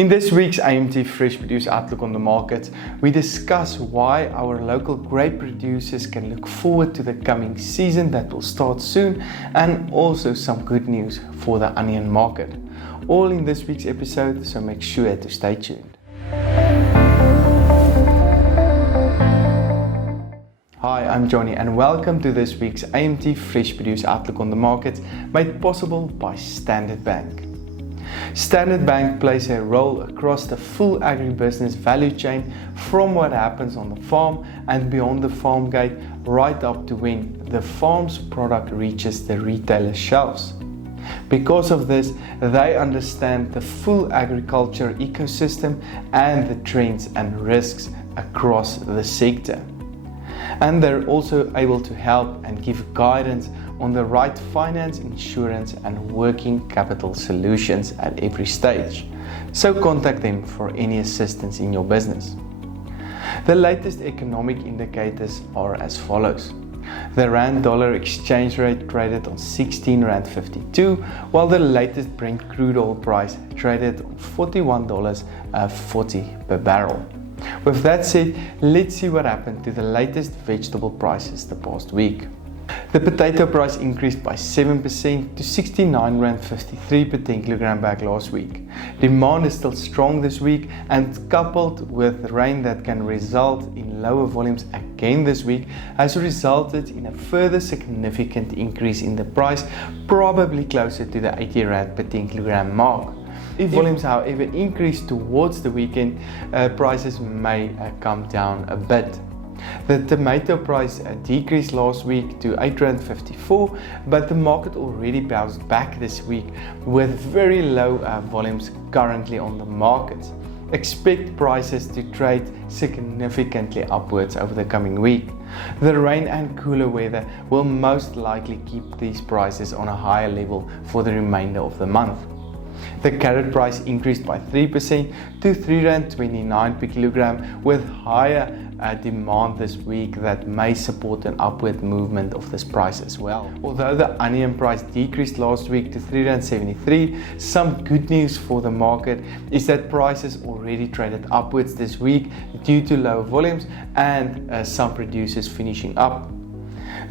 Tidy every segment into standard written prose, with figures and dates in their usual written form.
In this week's AMT Fresh Produce Outlook on the Market, we discuss why our local grape producers can look forward to the coming season that will start soon, and also some good news for the onion market. All in this week's episode, so make sure to stay tuned. Hi, I'm Johnny and welcome to this week's AMT Fresh Produce Outlook on the Market, made possible by Standard Bank. Standard Bank plays a role across the full agribusiness value chain, from what happens on the farm and beyond the farm gate, right up to when the farm's product reaches the retailer shelves. Because of this, they understand the full agriculture ecosystem and the trends and risks across the sector. And they're also able to help and give guidance on the right finance, insurance and working capital solutions at every stage. So contact them for any assistance in your business. The latest economic indicators are as follows. The Rand-Dollar exchange rate traded on 16 Rand 52, while the latest Brent crude oil price traded on $41.40 per barrel. With that said, let's see what happened to the latest vegetable prices the past week. The potato price increased by 7% to 69 Rand 53 per 10 kilogram bag last week. Demand is still strong this week, and coupled with rain that can result in lower volumes again this week, has resulted in a further significant increase in the price, probably closer to the 80 Rand per 10 kilogram mark. If volumes, however, increase towards the weekend, prices may come down a bit. The tomato price decreased last week to 8 Rand 54, but the market already bounced back this week with very low volumes currently on the market. Expect prices to trade significantly upwards over the coming week. The rain and cooler weather will most likely keep these prices on a higher level for the remainder of the month. The carrot price increased by 3% to 3 Rand 29 per kilogram, with higher demand this week that may support an upward movement of this price as well. Although the onion price decreased last week to 3 Rand 73, some good news for the market is that prices already traded upwards this week due to lower volumes and some producers finishing up.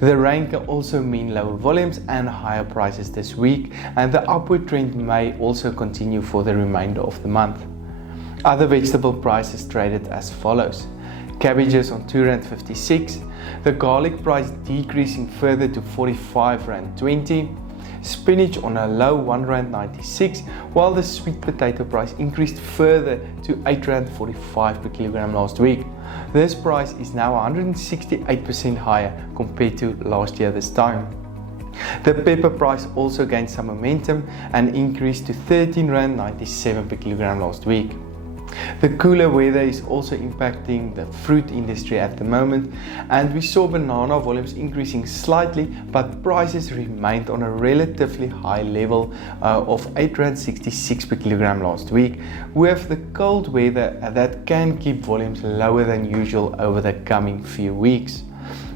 The rain can also mean lower volumes and higher prices this week, and the upward trend may also continue for the remainder of the month. Other vegetable prices traded as follows. Cabbages on 2 Rand 56, the garlic price decreasing further to 45 Rand 20, spinach on a low 1 Rand 96, while the sweet potato price increased further to 8 Rand 45 per kilogram last week. This price is now 168% higher compared to last year this time. The pepper price also gained some momentum and increased to 13 Rand 97 per kilogram last week. The cooler weather is also impacting the fruit industry at the moment, and we saw banana volumes increasing slightly, but prices remained on a relatively high level of 8 Rand 66 per kilogram last week, with the cold weather that can keep volumes lower than usual over the coming few weeks.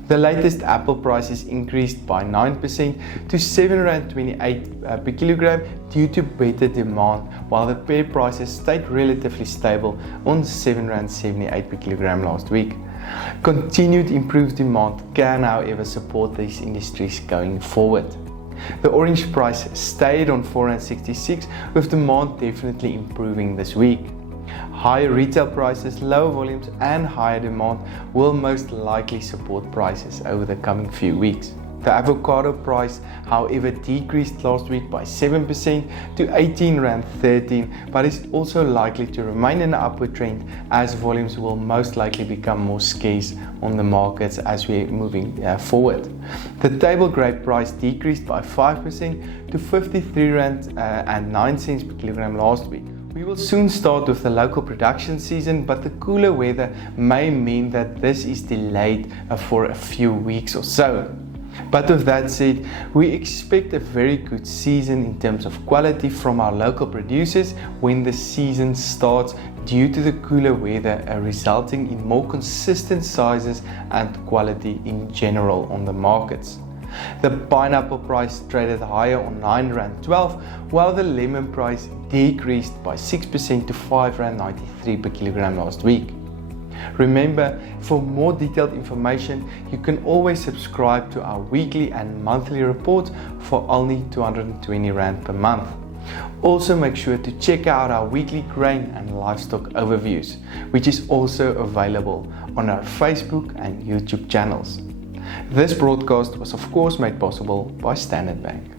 The latest apple prices increased by 9% to 7 Rand 28 per kilogram due to better demand, while the pear prices stayed relatively stable on 7 Rand 78 per kilogram last week. Continued improved demand can, however, support these industries going forward. The orange price stayed on 4 Rand 66, with demand definitely improving this week. Higher retail prices, lower volumes and higher demand will most likely support prices over the coming few weeks. The avocado price, however, decreased last week by 7% to 18 Rand 13, but is also likely to remain in an upward trend as volumes will most likely become more scarce on the markets as we're moving forward. The table grape price decreased by 5% to 53 Rand and 9 cents per kilogram last week. We will soon start with the local production season, but the cooler weather may mean that this is delayed for a few weeks or so. But with that said, we expect a very good season in terms of quality from our local producers when the season starts, due to the cooler weather resulting in more consistent sizes and quality in general on the markets. The pineapple price traded higher on R9.12, while the lemon price decreased by 6% to R5.93 per kilogram last week. Remember, for more detailed information, you can always subscribe to our weekly and monthly reports for only R220 per month. Also make sure to check out our weekly grain and livestock overviews, which is also available on our Facebook and YouTube channels. This broadcast was of course made possible by Standard Bank.